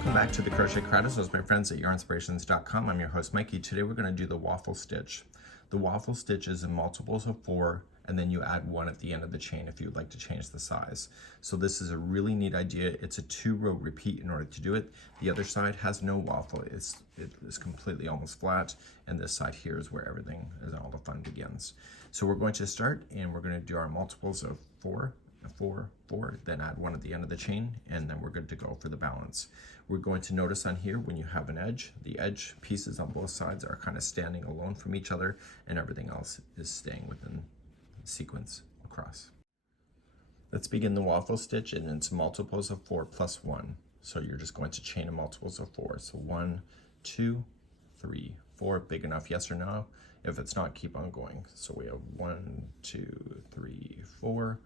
Welcome back to the Crochet Creatives with my friends at yarnspirations.com. I'm your host Mikey. Today we're going to do the waffle stitch. The waffle stitch is in multiples of 4, and then you add 1 at the end of the chain if you'd like to change the size. So this is a really neat idea. It's a 2-row repeat in order to do it. The other side has no waffle. It is completely almost flat, and this side here is where everything is, all the fun begins. So we're going to start, and we're going to do our multiples of 4, 4, 4, then add 1 at the end of the chain, and then we're good to go for the balance. We're going to notice on here when you have an edge, the edge pieces on both sides are kind of standing alone from each other, and everything else is staying within sequence across. Let's begin the waffle stitch, and it's multiples of 4 plus 1. So you're just going to chain in multiples of 4. So 1, 2, 3, 4. Big enough, yes or no? If it's not, keep on going. So we have 1, 2, 3, 4.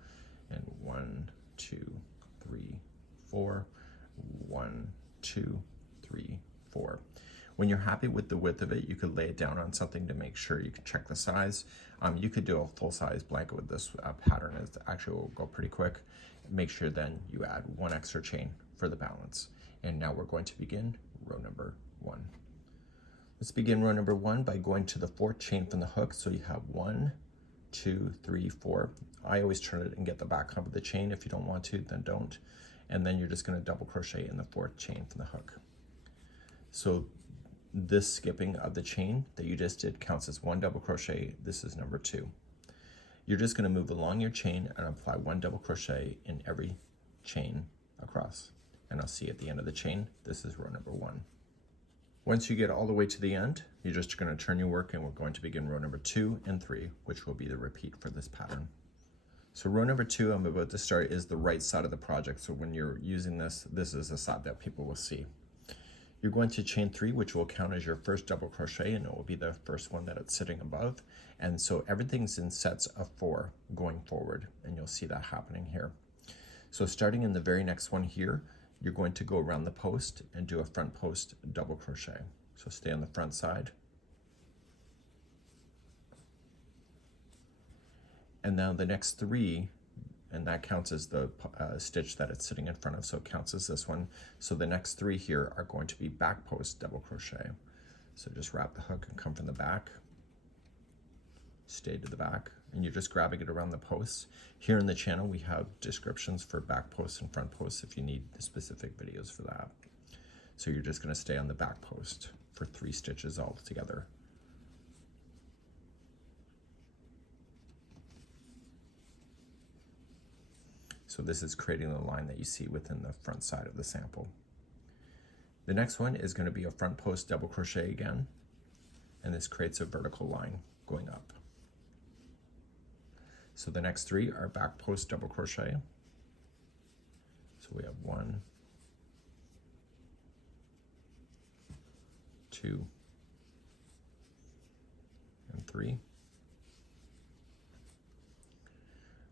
And 1, 2, 3, 4, 1, 2, 3, 4. When you're happy with the width of it, you could lay it down on something to make sure you can check the size. You could do a full-size blanket with this pattern. It actually will go pretty quick. Make sure then you add 1 extra chain for the balance. And now we're going to begin row number 1. Let's begin row number 1 by going to the 4th chain from the hook. So you have 1, 2, 3, 4. I always turn it and get the back hump of the chain. If you don't want to, then don't. And then you're just going to double crochet in the 4th chain from the hook. So this skipping of the chain that you just did counts as 1 double crochet. This is number 2. You're just going to move along your chain and apply 1 double crochet in every chain across. And I'll see at the end of the chain, this is row number 1. Once you get all the way to the end, you're just going to turn your work, and we're going to begin row number 2 and 3, which will be the repeat for this pattern. So row number 2 I'm about to start is the right side of the project. So when you're using this, this is the side that people will see. You're going to chain 3, which will count as your first double crochet, and it will be the first one that it's sitting above. And so everything's in sets of 4 going forward, and you'll see that happening here. So starting in the very next one here, you're going to go around the post and do a front post double crochet. So stay on the front side. And now the next 3, and that counts as the stitch that it's sitting in front of, so it counts as this one. So the next 3 here are going to be back post double crochet. So just wrap the hook and come from the back, stay to the back, and you're just grabbing it around the posts. Here in the channel we have descriptions for back posts and front posts if you need specific videos for that. So you're just going to stay on the back post for 3 stitches all together. So this is creating the line that you see within the front side of the sample. The next one is going to be a front post double crochet again, and this creates a vertical line going up. So the next 3 are back post double crochet. So we have 1, 2, and 3.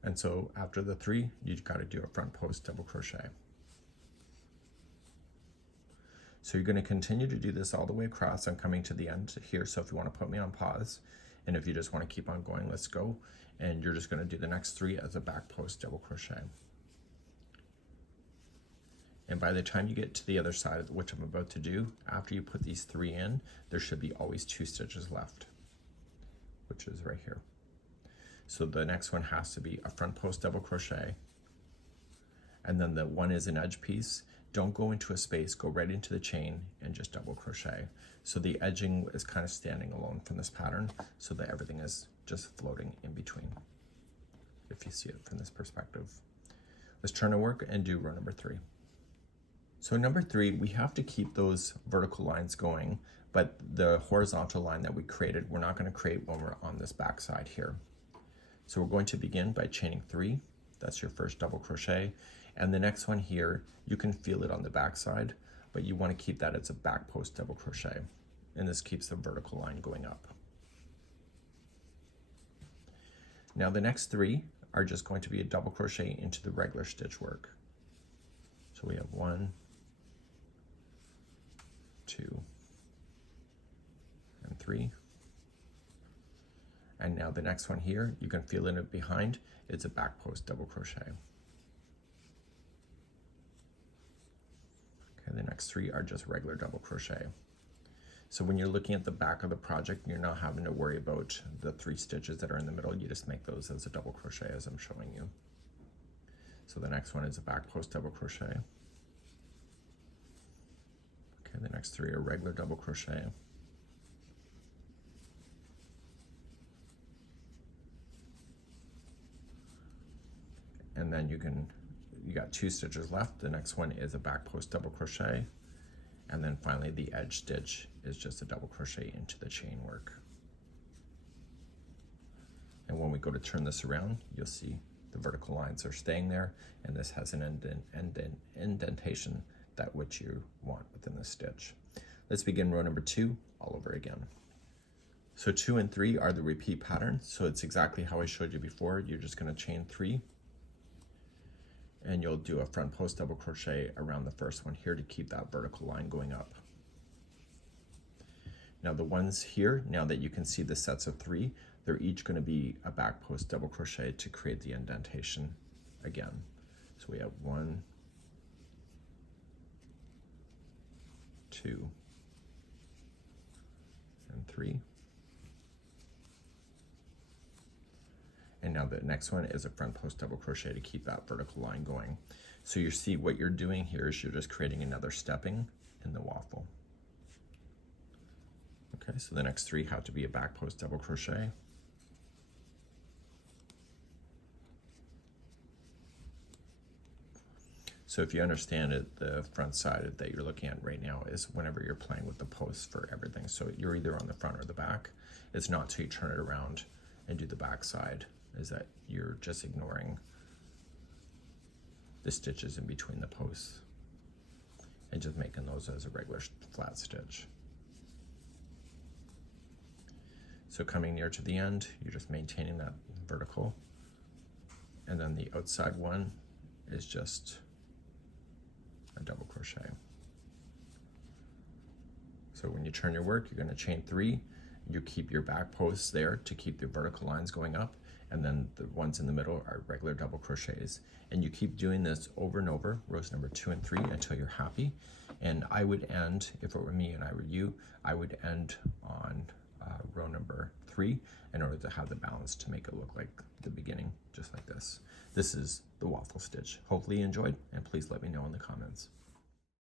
And so after the 3, you've got to do a front post double crochet. So you're going to continue to do this all the way across. I'm coming to the end here, so if you want to put me on pause, and if you just want to keep on going, let's go. And you're just going to do the next 3 as a back post double crochet. And by the time you get to the other side, which I'm about to do, after you put these 3 in, there should be always 2 stitches left, which is right here. So the next one has to be a front post double crochet, and then the one is an edge piece. Don't go into a space, go right into the chain and just double crochet. So the edging is kind of standing alone from this pattern, so that everything is just floating in between, if you see it from this perspective. Let's turn our work and do row number 3. So number 3, we have to keep those vertical lines going, but the horizontal line that we created, we're not going to create when we're on this back side here. So we're going to begin by chaining 3. That's your first double crochet. And the next one here, you can feel it on the back side, but you want to keep that as a back post double crochet. And this keeps the vertical line going up. Now the next 3 are just going to be a double crochet into the regular stitch work. So we have 1, 2, and 3. And now the next one here, you can feel it behind, it's a back post double crochet. Okay, the next next 3 are just regular double crochet. So when you're looking at the back of the project, you're not having to worry about the 3 stitches that are in the middle. You just make those as a double crochet as I'm showing you. So the next one is a back post double crochet. Okay, the next 3 are regular double crochet. And then you got 2 stitches left. The next one is a back post double crochet. And then finally the edge stitch is just a double crochet into the chain work. And when we go to turn this around, you'll see the vertical lines are staying there, and this has an indentation that which you want within the stitch. Let's begin row number 2 all over again. So 2 and 3 are the repeat pattern, so it's exactly how I showed you before. You're just going to chain 3, and you'll do a front post double crochet around the first one here to keep that vertical line going up. Now the ones here, now that you can see the sets of 3, they're each going to be a back post double crochet to create the indentation again. So we have 1, 2, and 3. And now the next one is a front post double crochet to keep that vertical line going. So you see what you're doing here is you're just creating another stepping in the waffle. Okay, so the next 3 have to be a back post double crochet. So if you understand it, the front side that you're looking at right now is whenever you're playing with the posts for everything. So you're either on the front or the back. It's not till you turn it around and do the back side, is that you're just ignoring the stitches in between the posts and just making those as a regular flat stitch. So coming near to the end, you're just maintaining that vertical, and then the outside one is just a double crochet. So when you turn your work, you're going to chain 3. You keep your back posts there to keep the vertical lines going up, and then the ones in the middle are regular double crochets. And you keep doing this over and over, rows number 2 and 3, until you're happy. And I would end, if it were me and I were you, I would end on row number 3 in order to have the balance to make it look like the beginning, just like this. This is the waffle stitch. Hopefully you enjoyed, and please let me know in the comments.